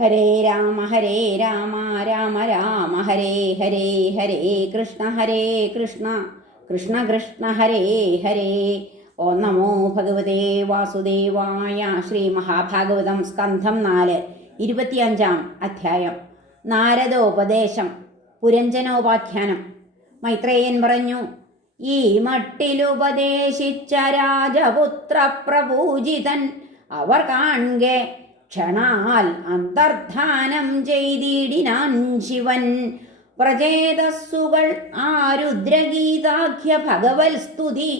ഹരേ രാമ ഹരേ രാമ രാമ രാമ ഹരേ ഹരേ ഹരേ കൃഷ്ണ ഹരേ കൃഷ്ണ കൃഷ്ണ കൃഷ്ണ ഹരേ ഹരേ. ഓ നമോ ഭഗവതേ വാസുദേവായ ശ്രീ മഹാഭാഗവതം സ്കന്ധം നാല് ഇരുപത്തിയഞ്ചാം അധ്യായം. നാരദോപദേശം പുരഞ്ജനോപാഖ്യാനം. മൈത്രേയൻ പറഞ്ഞു ഈ മട്ടിലുപദേശിച്ച രാജപുത്ര പ്രപൂജിതൻ അവർ കാണെ ക്ഷണാൽ അന്തർധാനം ചെയ്തിടിനാൻ ശിവൻ. പ്രചേതസ്സുകൾ ആരുദ്രഗീതാഖ്യ ഭഗവൽ സ്തുതി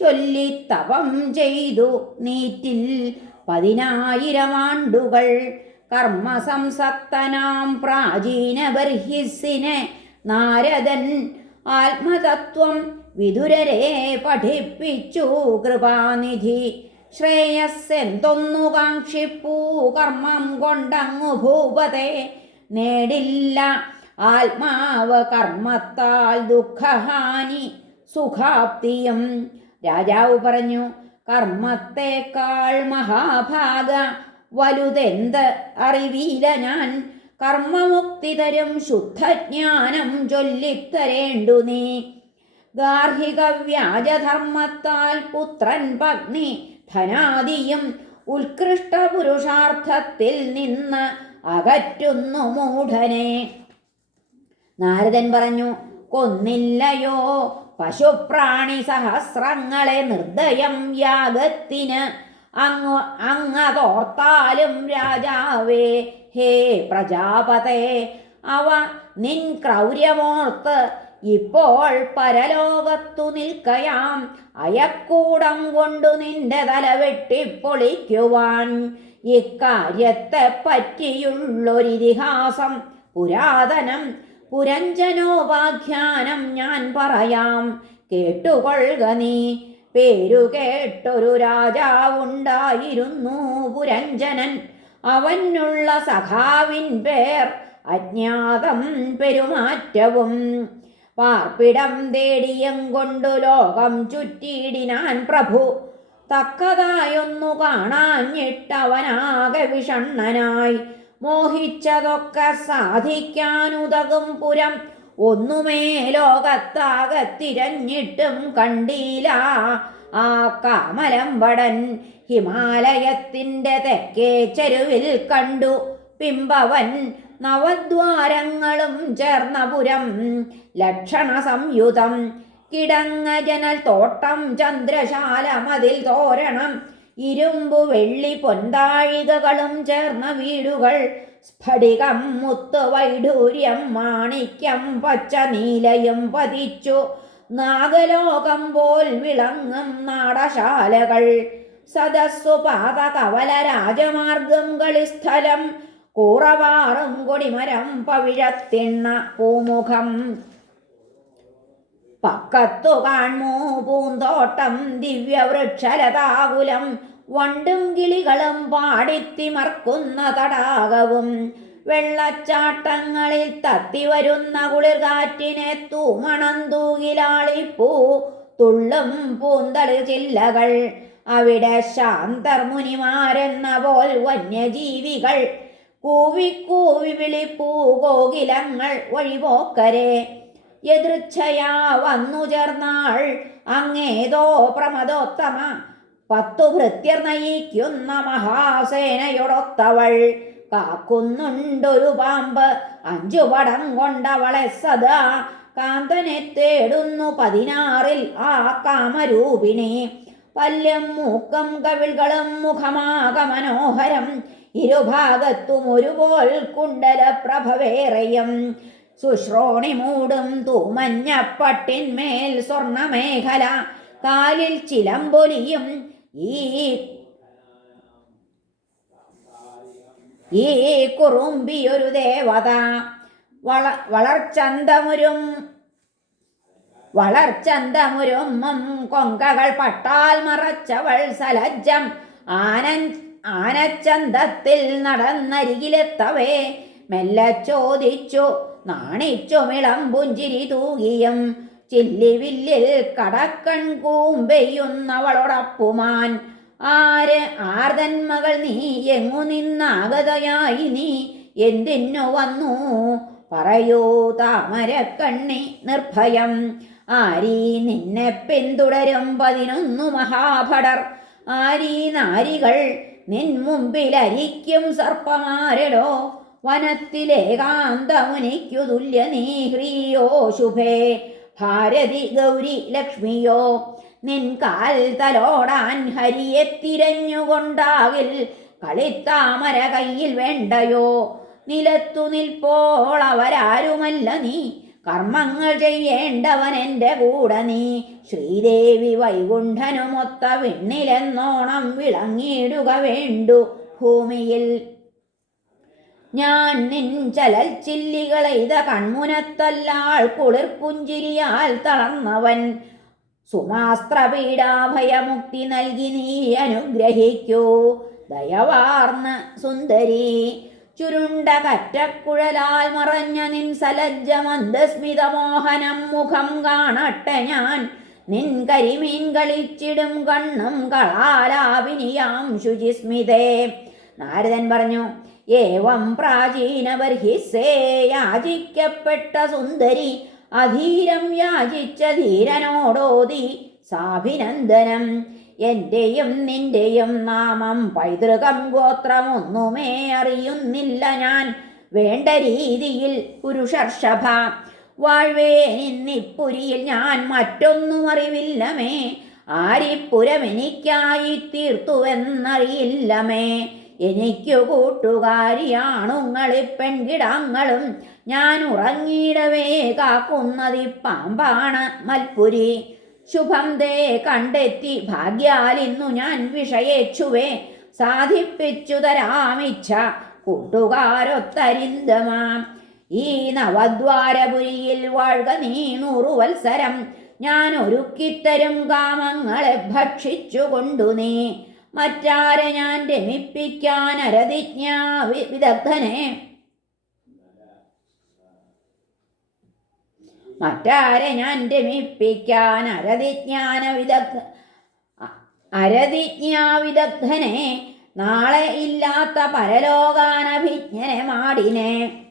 ചൊല്ലി തപം ചെയ്തു നീറ്റിൽ പതിനായിരം ആണ്ടുകൾ. കർമ്മസംസക്തനാം പ്രാചീന ബർഹിസിനെ നാരദൻ ആത്മതത്വം വിതുരരെ പഠിപ്പിച്ചു കൃപാനിധി. ശ്രേയസ്സെന്തൊന്നു കാക്ഷിപ്പൂ കർമ്മം കൊണ്ടങ്ങു ഭൂപതേ. നേടില്ല ആത്മാവ് കർമ്മത്താൽ ദുഃഖഹാനി സുഖാപ്തിയും. രാജാവ് പറഞ്ഞു കർമ്മത്തെക്കാൾ മഹാഭാഗ വലുതെന്ത് അറിവീല ഞാൻ. കർമ്മമുക്തി തരും ശുദ്ധജ്ഞാനം ചൊല്ലിത്തരേണ്ടു നീ. ഗാർഹിക വ്യാജധർമ്മത്താൽ പുത്രൻ പത്നി ധനാദിയും ഉത്കൃഷ്ട പുരുഷാർത്ഥത്തിൽ നിന്ന് അകറ്റുന്നു മൂഢനെ. നാരദൻ പറഞ്ഞു കൊന്നില്ലയോ പശുപ്രാണി സഹസ്രങ്ങളെ നിർദ്ദയം യാഗത്തിന്. അങ്ങ് അങ്ങതോർത്താലും രാജാവേ ഹേ പ്രജാപതേ അവ നിൻ ക്രൗര്യമോർത്ത് ഇപ്പോൾ പരലോകത്തു നിൽക്കയാം. അയക്കൂടം കൊണ്ടു നിന്റെ തല വെട്ടിപ്പൊളിക്കുവാൻ. ഇക്കാര്യത്തെ പറ്റിയുള്ളൊരിതിഹാസം പുരാതനം പുരഞ്ജനോപാഖ്യാനം ഞാൻ പറയാം. കേട്ടുകൊള്ളുക നീ. പേരു കേട്ടൊരു രാജാവുണ്ടായിരുന്നു പുരഞ്ജനൻ. അവനുള്ള സഖാവിൻ പേർ അജ്ഞാതം പെരുമാറ്റവും. പാർപ്പിടം തേടിയം കൊണ്ടു ലോകം ചുറ്റിയിടിനാൻ പ്രഭു. തക്കതായൊന്നു കാണാഞ്ഞിട്ടവനാകെ വിഷണ്ണനായി. മോഹിച്ചതൊക്കെ സാധിക്കാനുതകും പുരം. ഒന്നുമേ ലോകത്താകെ തിരഞ്ഞിട്ടും കണ്ടീല ആ കാമലമ്പടൻ ഹിമാലയത്തിന്റെ തെക്കേ ചെരുവിൽ കണ്ടു. പിമ്പവൻ നവദ്വാരങ്ങളും ചേർന്ന പുരം ലക്ഷണ സംയുതം. കിടങ്ങ ജനൽ തോട്ടം ചന്ദ്രശാല മതിൽ തോരണം. ഇരുമ്പു വെള്ളി പൊന്താഴികകളും ചേർന്ന വീടുകൾ. സ്ഫടികം മുത്ത് വൈഡൂര്യം മാണിക്യം പച്ച നീലയും പതിച്ചു. നാഗലോകം പോൽ വിളങ്ങും നാടശാലകൾ. സദസ്സു പാത കവല രാജമാർഗം കളിസ്ഥലം. കൂറവാറും കൊടിമരം പവിഴത്തിണ്ണ പൂമുഖം. പക്കത്തു കാൺമൂ പൂന്തോട്ടം ദിവ്യവൃക്ഷലതാകുലം. വണ്ടും കിളികളും പാടിത്തിമർക്കുന്ന തടാകവും. വെള്ളച്ചാട്ടങ്ങളിൽ തത്തി വരുന്ന കുളിർകാറ്റിനെ തൂമണം തൂകിലാളിപ്പൂ തുള്ളും പൂന്തളി ചില്ലകൾ. അവിടെ ശാന്തർമുനിമാരെന്ന പോൽ വന്യജീവികൾ കൂവി കൂവി വിളിപ്പൂ കോകിലങ്ങൾ വഴിപോക്കരെ എതിർച്ഛയാ വന്നു ചേർന്നാൾ. അങ്ങേതോ പ്രമദോത്തമ. പത്തു ഭൃത്യർ നയിക്കുന്ന മഹാസേനയോടൊത്തവൾ. കാക്കുന്നുണ്ടൊരു പാമ്പ്. അഞ്ചു പടം കൊണ്ടവളെ സദാ. കാന്തനെ തേടുന്നു പതിനാറിൽ ആ കാമരൂപിണി. പല്ലും മൂക്കം കവിളുകളും മുഖമാക മനോഹരം ഇരുഭാഗത്തും ഒരുപോൽ കുണ്ടല പ്രഭവേറയും സുശ്രോണി മൂടും തൂമഞ്ഞപ്പട്ടിന്മേൽ സ്വർണമേഖല. കാലിൽ ചിലമ്പൊലിയും ഈ ഈ കുറുമ്പിയൊരു ദേവത. വള വളർച്ചന്തമുരും വളർച്ചന്തമുരും കൊങ്കകൾ പട്ടാൽ മറച്ചവൾ സലജ്ജം. ആനൻ ആനച്ചന്തത്തിൽ നടന്നരികിലെത്തവേ. മെല്ലെ ചോദിച്ചു നാണിച്ചു മിളം പുഞ്ചിരി തൂകിയും ചില്ലിവില്ലിൽ കടക്കൺ കൂമ്പെയ്യുന്നവളോടപ്പുമാൻ. ആര് ആർതന്മകൾ നീ എങ്ങു നിന്നാഗതയായി നീ? എന്തിനു വന്നു? പറയൂ താമരക്കണ്ണി നിർഭയം. ആരീ നിന്നെ പിന്തുടരും പതിനൊന്നു മഹാഭടർ. ആരീ നാരികൾ നിൻ മുമ്പിലരിക്കും സർപ്പമാരടോ വനത്തിലേകാന്തമുനിക്കു തുല്യ നീ ഹ്രീയോ ശുഭേ. ഭാരതി ഗൗരി ലക്ഷ്മിയോ നിൻ കാൽ തലോടാൻ ഹരിയെ തിരഞ്ഞുകൊണ്ടാകിൽ കളിത്താമര കയ്യിൽ വേണ്ടയോ. നിലത്തു നിൽപ്പോൾ അവരാരുമല്ല നീ. കർമ്മങ്ങൾ ചെയ്യേണ്ടവൻ എന്റെ കൂടെ നീ. ശ്രീദേവി വൈകുണ്ഠനുമൊത്ത വിണ്ണിലെന്നോണം വിളങ്ങിയിടുക വേണ്ടു ഭൂമിയിൽ. ഞാൻ നിൻ ചലൽ ചില്ലികളെയ്ത കൺമുനത്തല്ലാൾ കുളിർപുഞ്ചിരിയാൽ തളർന്നവൻ. സുമാസ്ത്രപീഡാഭയമുക്തി നൽകി നീ അനുഗ്രഹിക്കൂ. ദയവാർന്ന സുന്ദരി. ചുരുണ്ട കറ്റക്കുഴലാൽ മറഞ്ഞ നിൻ സലജ്ജ മന്ദസ്മിതമോഹനം മുഖം കാണട്ടെ ഞാൻ. നിൻ കരിമീൻ കളിച്ചിടും കണ്ണും കളാലാവിനിയാം ശുചിസ്മിതേ. നാരദൻ പറഞ്ഞു ഏവം പ്രാചീനബർഹിസേ യാചിക്കപ്പെട്ട സുന്ദരി അധീരം യാചിച്ച ധീരനോടോതി സാഭിനന്ദനം. എന്റെയും നിന്റെയും നാമം പൈതൃകം ഗോത്രമൊന്നുമേ അറിയുന്നില്ല ഞാൻ. വേണ്ട രീതിയിൽ പുരുഷർഷഭ. വാഴ്വേ നിന്നിപ്പുരിയിൽ ഞാൻ മറ്റൊന്നും അറിവില്ലമേ. ആരിപ്പുരമെനിക്കായി തീർത്തുവെന്നറിയില്ലമേ. എനിക്കു കൂട്ടുകാരിയാണുങ്ങളി പെൺകിടങ്ങളും. ഞാൻ ഉറങ്ങിയിടവേ കാക്കുന്നതി പാമ്പാണ് മൽപുരി. ശുഭം ദേ കണ്ടെത്തി. ഭാഗ്യാൽ ഇന്നു ഞാൻ വിഷയേച്ചുവേ. സാധിപ്പിച്ചു തരാമിച്ഛ കൂട്ടുകാരൊത്തരിന്തമാം ഈ നവദ്വാരപുരിയിൽ വാഴ്ക നീ നൂറു വത്സരം ഞാൻ ഒരുക്കിത്തരും കാമങ്ങളെ ഭക്ഷിച്ചുകൊണ്ടു നീ. മറ്റാരെ ഞാൻ രമിപ്പിക്കാൻ അരതിജ്ഞാ വിദഗ്ധനെ മറ്റാരെ ഞാൻ രമിപ്പിക്കാൻ അരതിജ്ഞാന വിദഗ്ധ അരതിജ്ഞാ വിദഗ്ധനെ നാളെ ഇല്ലാത്ത പരലോകാനഭിജ്ഞനെ മാടിനെ.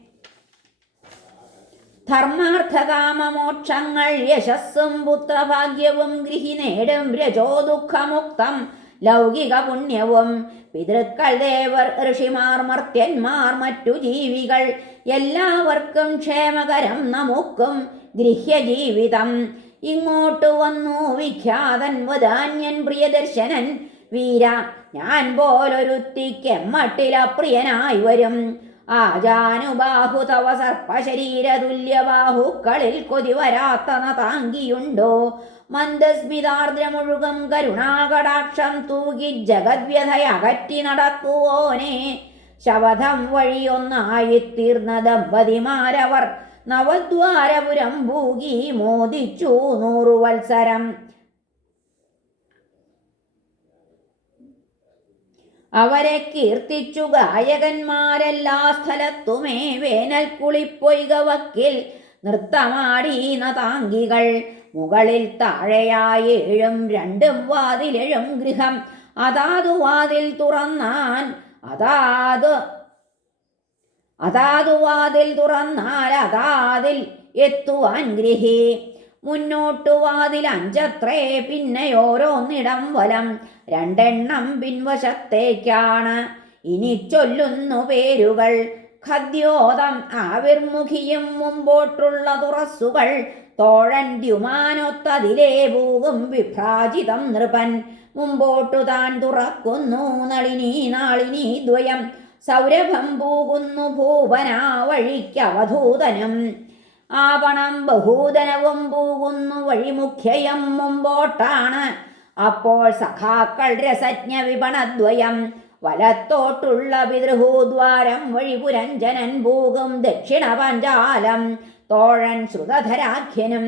ധർമാർത്ഥകാമമോക്ഷങ്ങൾ യശസ്സും പുത്രഭാഗ്യവും ഗൃഹി നേടും രജോ ദുഃഖമുക്തം ലൗകിക പുണ്യവും. പിതൃക്കൾ ദേവർ ഋഷിമാർ മർത്യന്മാർ മറ്റു ജീവികൾ എല്ലാവർക്കും ക്ഷേമകരം നമുക്കും ഗൃഹ്യജീവിതം. ഇങ്ങോട്ട് വന്നു വിഖ്യാതൻ വദാന്യൻ പ്രിയദർശനൻ വീര. ഞാൻ പോലൊരുത്തിക്കെമ്മട്ടിലപ്രിയനായി വരും. ആജാനുബാഹു തവ സർപ്പശരീരതുല്യബാഹുക്കളിൽ കൊതി വരാത്ത താങ്കിയുണ്ടോ? മന്ദസ്മിതാർദ്രമൊഴുകും കരുണാകടാക്ഷം തൂകി ജഗദ്വ്യഥയകറ്റി നടക്കുവോനെ. ശവധം വഴിയൊന്നായിത്തീർന്ന ദമ്പതിമാരവർ നവദ്വാരപുരം ഭൂകി മോദിച്ചു നൂറു വത്സരം അവരെ കീർത്തിച്ചു ഗായകന്മാരെല്ലാ സ്ഥലത്തുമേ വേനൽ കുളിപ്പൊയ്ക വക്കിൽ നൃത്തമാടീന താങ്കികൾ. മുകളിൽ താഴെയായി ഏഴും രണ്ടും വാതിലെഴും ഗൃഹം. അതാതു വാതിൽ തുറന്നാൻ അതാത് അതാതു വാതിൽ തുറന്നാൽ അതാതിൽ എത്തുവാൻ ഗൃഹി മുന്നോട്ടു വാതിൽ അഞ്ചത്രേ പിന്നെ ഓരോന്നിടം വലം. രണ്ടെണ്ണം പിൻവശത്തേക്കാണ്. ഇനി ചൊല്ലുന്നു പേരുകൾ. ഖദ്യോതം ആവിർമുഖിയും മുമ്പോട്ടുള്ള തുറസ്സുകൾ. തോഴൻ ദ്യുമാനൊത്തതിലേ പൂകും വിഭ്രാജിതം നൃപൻ. മുമ്പോട്ടു താൻ തുറക്കുന്നു നളിനി നാളിനി ദ്വയം. സൗരഭം പൂകുന്നു ഭൂവനാ വഴിക്കവധൂതനം ആപണം ബഹൂതനവും പൂകുന്നു വഴിമുഖ്യയം മുമ്പോട്ടാണ്. അപ്പോൾ സഖാക്കൾ രസജ്ഞ വിപണദ്വയം വലത്തോട്ടുള്ള പിതൃഹൂദ്വാരം വഴി പുരഞ്ജനൻ പൂകും ദക്ഷിണ പഞ്ചാലം തോഴൻ ശ്രുതധരാഖ്യനും.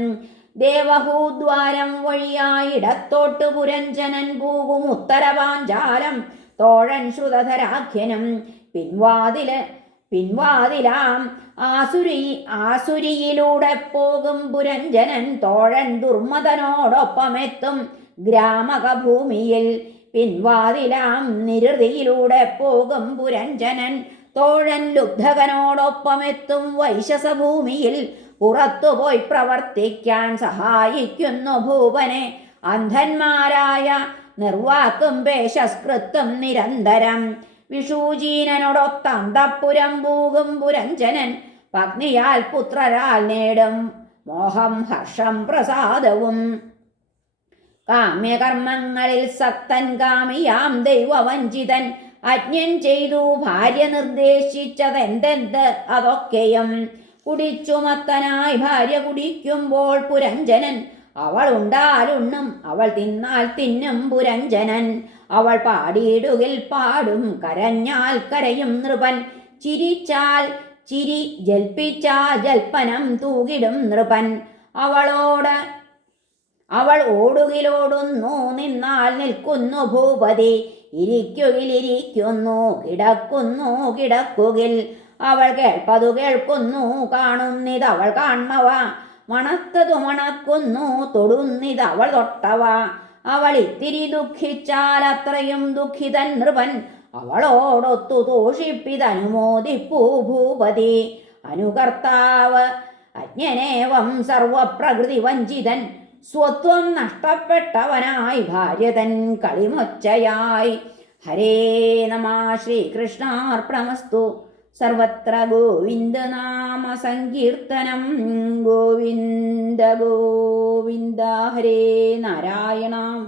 ദേവഹൂദ്വാരം വഴിയായിടത്തോട്ട് പുരഞ്ജനൻ പൂകും ഉത്തരപാഞ്ചാലം തോഴൻ ശ്രുതധരാഖ്യനും. പിൻവാതിൽ പിൻവാതിലാം ആസുരി ആസുരിയിലൂടെ പോകും പുരഞ്ജനൻ തോഴൻ ദുർമതനോടൊപ്പമെത്തും ഗ്രാമക ഭൂമിയിൽ പിൻവാതിലാം നിരതിയിലൂടെ പോകും പുരഞ്ജനൻ. തോഴൻ ലുബ്ധകനോടൊപ്പമെത്തും വൈശസഭൂമിയിൽ പുറത്തുപോയി പ്രവർത്തിക്കാൻ സഹായിക്കുന്നു ഭൂപനെ. അന്ധന്മാരായ നിർവാക്കും പേശസ്കൃത്തും നിരന്തരം. വിഷൂജീനനോടൊത്തന്തപ്പുരം പൂകും പുരഞ്ജനൻ. പത്നിയാൽ പുത്രരാൽ നേടും മോഹം ഹർഷം പ്രസാദവും. കാമ്യകർമ്മങ്ങളിൽ സത്തൻ കാമിയാം ദൈവവഞ്ചിതൻ. അജ്ഞൻ ചെയ്തു ഭാര്യ നിർദ്ദേശിച്ചതെന്തെന്ത് അതൊക്കെയും. കുടിച്ചുമത്തനായി ഭാര്യ കുടിക്കുമ്പോൾ പുരഞ്ജനൻ. അവൾ ഉണ്ടാലുണ്ണും അവൾ തിന്നാൽ തിന്നും പുരഞ്ജനൻ. അവൾ പാടിയിടുകിൽ പാടും കരഞ്ഞാൽ കരയും നൃപൻ. ചിരിച്ചാൽ ചിരി ജൽപ്പിച്ചാൽ ജൽപ്പനം തൂകിടും നൃപൻ. അവളോട് അവൾ ഓടുകിലോടുന്നു നിന്നാൽ നിൽക്കുന്നു ഭൂപതി. ഇരിക്കുകിലിരിക്കുന്നു കിടക്കുന്നു കിടക്കുകിൽ. അവൾ കേൾപ്പതു കേൾക്കുന്നു കാണുന്നിത് അവൾ കാൺമവ മണത്തതു മണക്കുന്നു തൊടുന്നിത് അവൾ തൊട്ടവ. അവൾ ഇത്തിരി ദുഃഖിച്ചാൽ അത്രയും ദുഃഖിതൻ നൃപൻ. അവളോടൊത്തു തോഷിപ്പിതനുമോദിപ്പൂ ഭൂപതി. അനുകർത്താവ് അജ്ഞനേവം സർവപ്രകൃതി വഞ്ചിതൻ സ്വത്വം നഷ്ടപ്പെട്ടവനായി ഭാര്യതൻ കളിമൊച്ചയായി. ഹരേ നമ ശ്രീകൃഷ്ണാർപ്പണമസ്തു. സർവത്ര ഗോവിന്ദനാമ സങ്കീർത്തനം. ഗോവിന്ദ ഗോവിന്ദ ഹരേ നാരായണ.